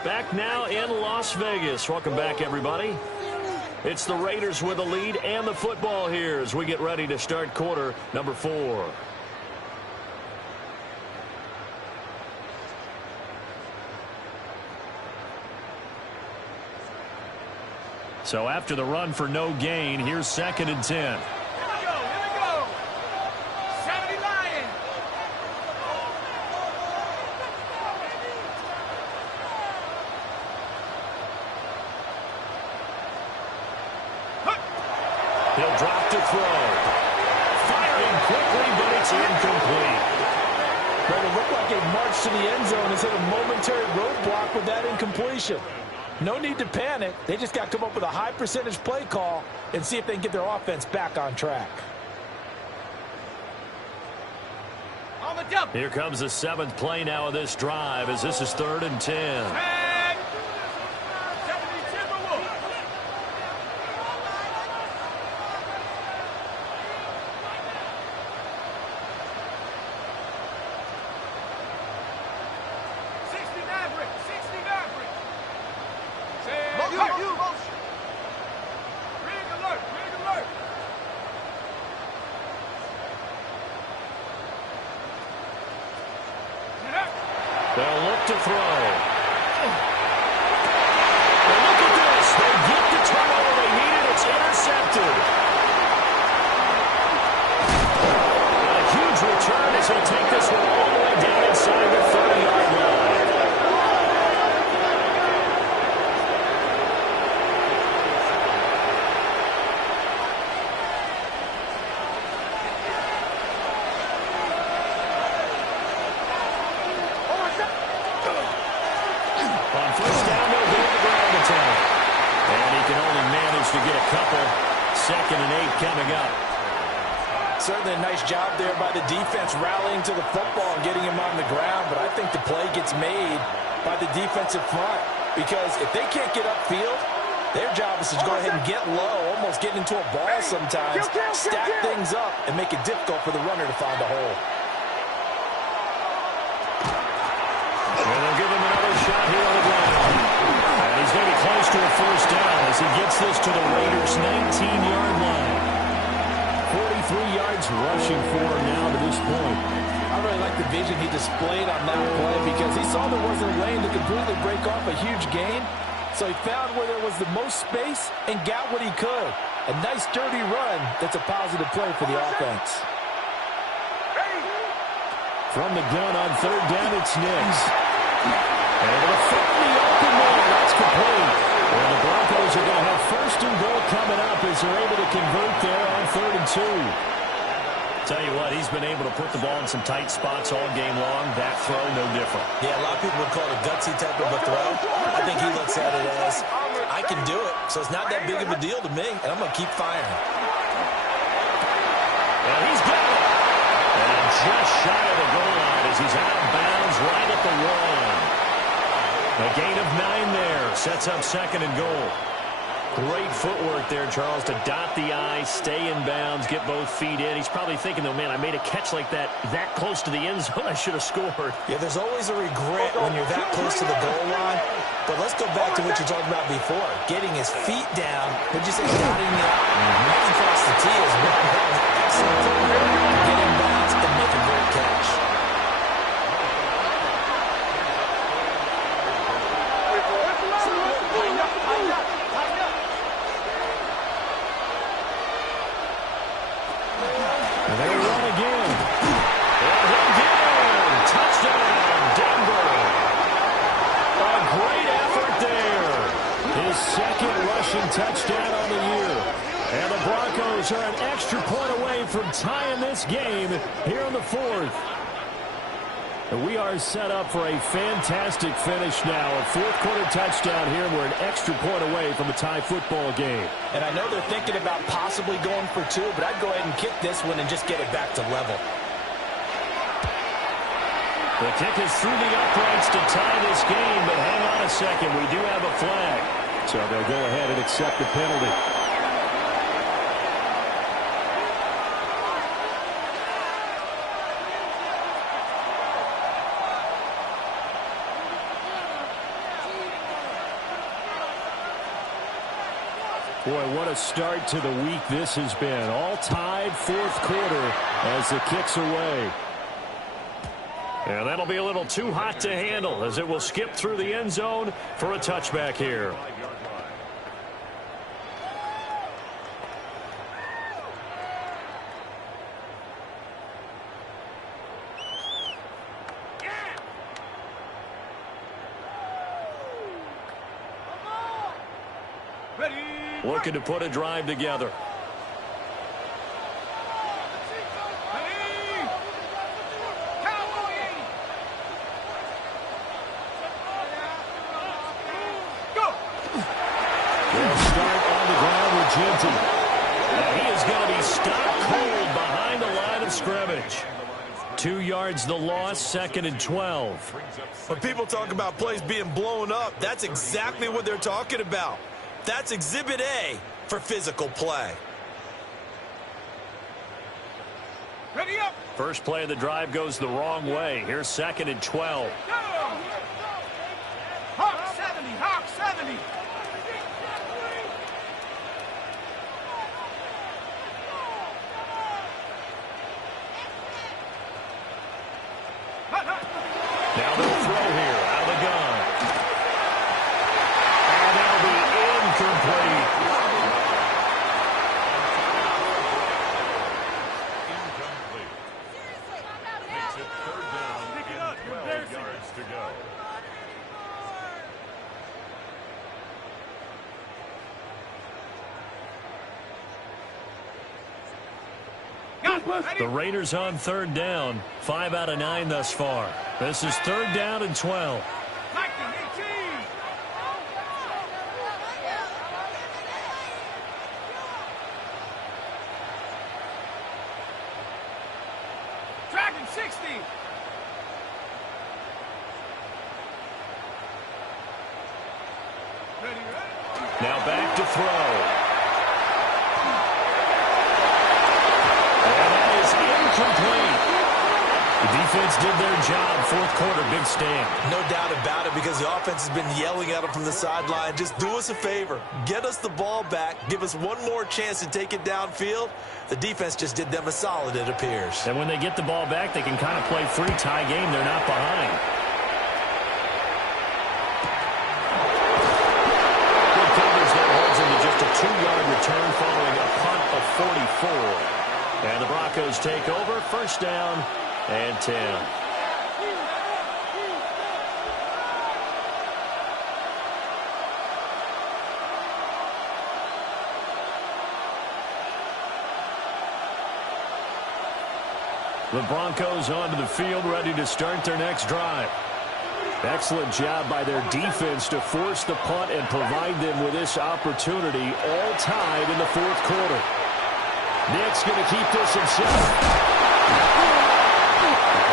Back now in Las Vegas. Welcome back, everybody. It's the Raiders with the lead and the football here as we get ready to start quarter number 4. So after the run for no gain, here's 2nd and 10. He'll drop to throw. Firing quickly, but it's incomplete. Well, it looked like a march to the end zone has hit a momentary roadblock with that incompletion. No need to panic. They just got to come up with a high percentage play call and see if they can get their offense back on track. On the jump. Here comes the 7th play now of this drive as this is 3rd and 10. They'll look to throw. And look at this. They get the turnover they needed. It's intercepted. And a huge return as he'll take this one all the way down inside the 30-yard line. To get a couple. 2nd and 8 coming up. Certainly a nice job there by the defense rallying to the football and getting him on the ground, but I think the play gets made by the defensive front because if they can't get upfield, their job is to go ahead and get low, almost get into a ball sometimes, stack things up, and make it difficult for the runner to find a hole. And they'll give him another shot here on the ground. And he's going to be close to a first down as he gets this to the Raiders' 19-yard line. 43 yards rushing for him now to this point. I really like the vision he displayed on that play because he saw there wasn't a lane to completely break off a huge gain. So he found where there was the most space and got what he could. A nice, dirty run that's a positive play for the offense. From the gun on 3rd down, it's Nix. And they'll find the open man. That's complete. And the Broncos are going to have 1st and goal coming up as they're able to convert there on 3rd and 2. Tell you what, he's been able to put the ball in some tight spots all game long. That throw, no different. Yeah, a lot of people would call it a gutsy type of a throw. I think he looks at it as, I can do it, so it's not that big of a deal to me, and I'm going to keep firing. And he's got it. And just shy of the goal line as he's out of bounds right at the 1. A gain of 9 there. Sets up 2nd and goal. Great footwork there, Charles, to dot the I, stay in bounds, get both feet in. He's probably thinking, though, man, I made a catch like that close to the end zone. I should have scored. Yeah, there's always a regret when you're that close to the goal line. But let's go back to what you talked about before. Getting his feet down, would you say dotting the I across the T as well. Excellent footwork. Get in bounds and make a great catch. And they run again. And again. Touchdown, Denver. A great effort there. His 2nd rushing touchdown on the year. Broncos are an extra point away from tying this game here in the fourth. And we are set up for a fantastic finish now. A fourth-quarter touchdown here. We're an extra point away from a tie football game. And I know they're thinking about possibly going for two, but I'd go ahead and kick this one and just get it back to level. The kick is through the uprights to tie this game, but hang on a second. We do have a flag. So they'll go ahead and accept the penalty. Boy, what a start to the week this has been. All tied fourth quarter as the kick's away. And that'll be a little too hot to handle as it will skip through the end zone for a touchback here. Looking to put a drive together. They'll start on the ground with Ginty. And he is going to be stopped cold behind the line of scrimmage. 2 yards the loss, 2nd and 12. When people talk about plays being blown up, that's exactly what they're talking about. That's Exhibit A for physical play. Ready up. First play of the drive goes the wrong way. Here's 2nd and 12. Hawk 70, Hawk 70. Now they'll throw here out of the gun. And that'll be incomplete. Makes it 3rd down and 12 yards to go. The Raiders on 3rd down. 5 out of 9 thus far. This is 3rd down and 12. Dragon 60. Ready. Now back to throw. Complete. The defense did their job. Fourth quarter, big stand. No doubt about it, because the offense has been yelling at them from the sideline. Just do us a favor. Get us the ball back. Give us one more chance to take it downfield. The defense just did them a solid, it appears. And when they get the ball back, they can kind of play free tie game. They're not behind. Good coverage there holds them to just a 2-yard return following a punt of 44. And the Broncos take over, 1st down and 10. The Broncos onto the field, ready to start their next drive. Excellent job by their defense to force the punt and provide them with this opportunity, all tied in the fourth quarter. Nick's going to keep this himself.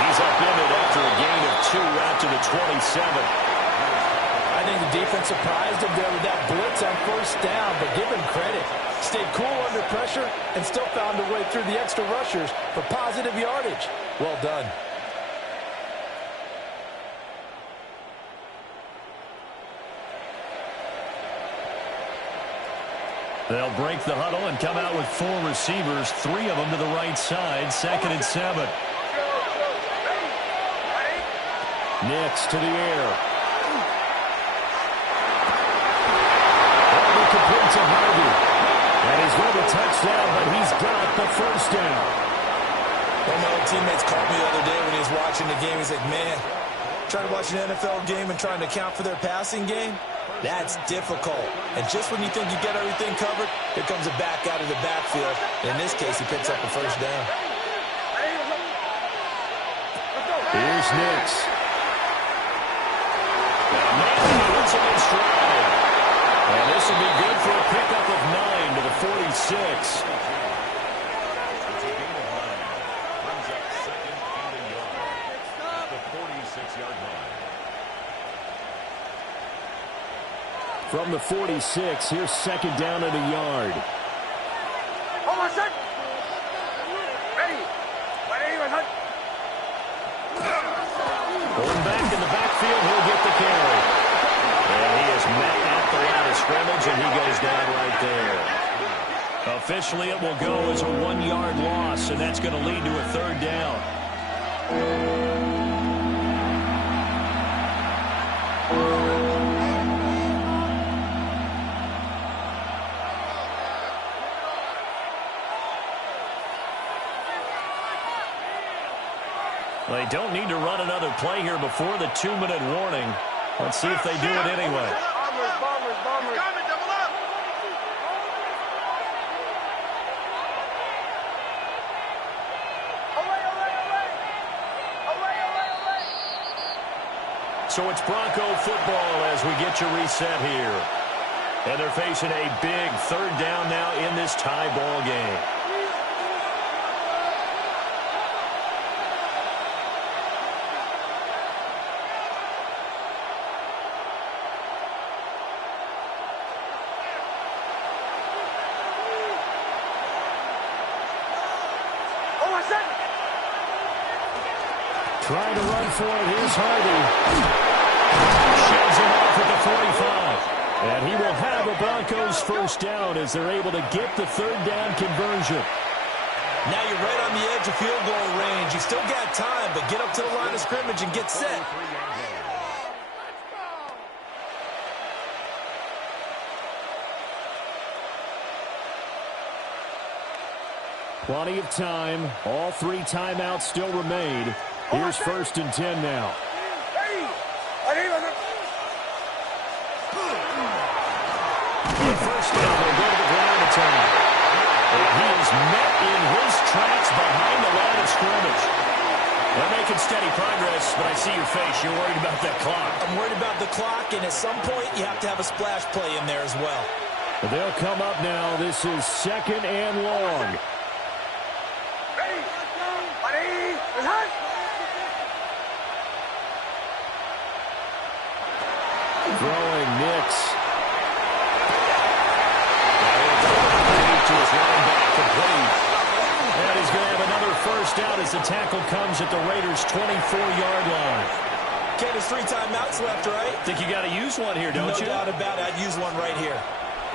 He's upended after a gain of 2 out to the 27. I think the defense surprised him there with that blitz on 1st down, but give him credit. Stayed cool under pressure and still found a way through the extra rushers for positive yardage. Well done. They'll break the huddle and come out with 4 receivers, 3 of them to the right side, 2nd and 7. Nicks to the air. Ball complete to Harvey. And he's going to touchdown, but he's got the 1st down. One of my old teammates called me the other day when he was watching the game. He's like, man, trying to watch an NFL game and trying to account for their passing game, That's difficult. And just when you think you get everything covered, here comes a back out of the backfield. In this case, he picks up a first down. Here's Nix. Puts him in stride. And this will be good for a pickup of 9 to the 46. From the 46, here's second down and a yard. Hold on a sec. Ready. Going back in the backfield, he'll get the carry. And he is met at the line of scrimmage, and he goes down right there. Officially, it will go as a 1-yard loss, and that's going to lead to a third down. They don't need to run another play here before the 2-minute warning. Let's see if they do it anyway. Bombers. Double up. Away. So it's Bronco football as we get you reset here. And they're facing a big third down now in this tie ball game. Trying to run for it. Here's Hardy. Shoves him off at the 45. And he will have a Broncos first down as they're able to get the third down conversion. Now you're right on the edge of field goal range. You still got time, but get up to the line of scrimmage and get set. Plenty of time. All 3 timeouts still remain. Here's first and 10 now. The first down will go to the ground attack. And he is met in his tracks behind the line of scrimmage. They're making steady progress, but I see your face. You're worried about that clock. I'm worried about the clock, and at some point, you have to have a splash play in there as well. They'll come up now. This is second and long. Throwing Nix. To his running back, complete. And he's going to have another first down as the tackle comes at the Raiders' 24-yard line. Okay, there's 3 timeouts left, right? Think you got to use one here, don't you? No doubt about it. I'd use one right here.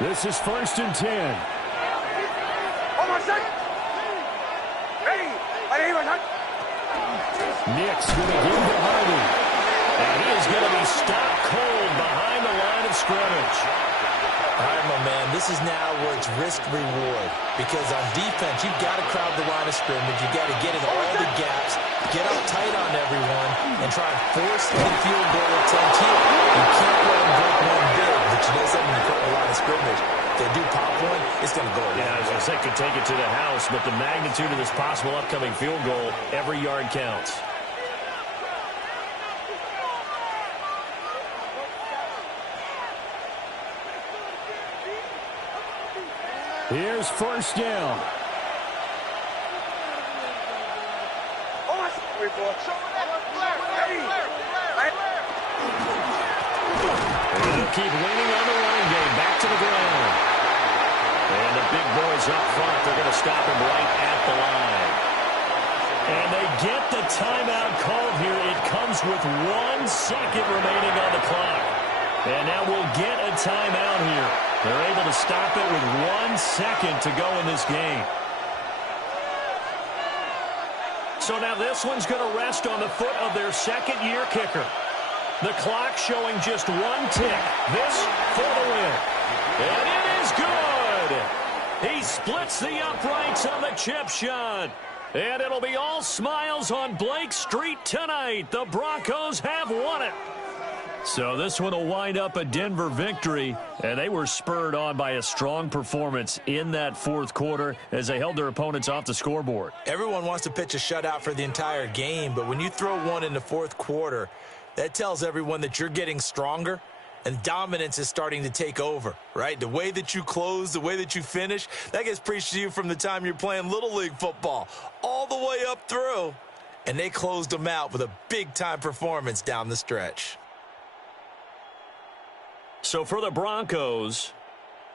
This is first and 10. Hold on a sec. Ready. Nix going to give to Hardy. And he is going to be stopped cold behind the line of scrimmage. All right, my man, this is now where it's risk-reward. Because on defense, you've got to crowd the line of scrimmage. You've got to get in all the gaps, get up tight on everyone, and try and force the field goal attempt here. You can't let them break one big, but you know something, you crowd the line of scrimmage. If they do pop one, it's going to go away. Yeah, I was going to say, could take it to the house, but the magnitude of this possible upcoming field goal, every yard counts. Here's first down. They'll keep leaning on the running game. Back to the ground. And the big boys up front, they're going to stop him right at the line. And they get the timeout called here. It comes with 1 second remaining on the clock. And now we'll get a timeout here. They're able to stop it with 1 second to go in this game. So now this one's going to rest on the foot of their second-year kicker. The clock showing just 1 tick. This for the win. And it is good. He splits the uprights on the chip shot. And it'll be all smiles on Blake Street tonight. The Broncos have won it. So this one will wind up a Denver victory, and they were spurred on by a strong performance in that fourth quarter as they held their opponents off the scoreboard. Everyone wants to pitch a shutout for the entire game, but when you throw one in the fourth quarter, that tells everyone that you're getting stronger and dominance is starting to take over, right? The way that you close, the way that you finish, that gets preached to you from the time you're playing Little League football all the way up through, and they closed them out with a big-time performance down the stretch. So for the Broncos,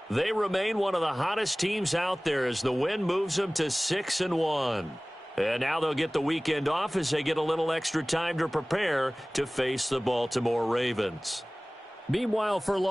they remain one of the hottest teams out there as the win moves them to 6-1. And now they'll get the weekend off as they get a little extra time to prepare to face the Baltimore Ravens. Meanwhile, for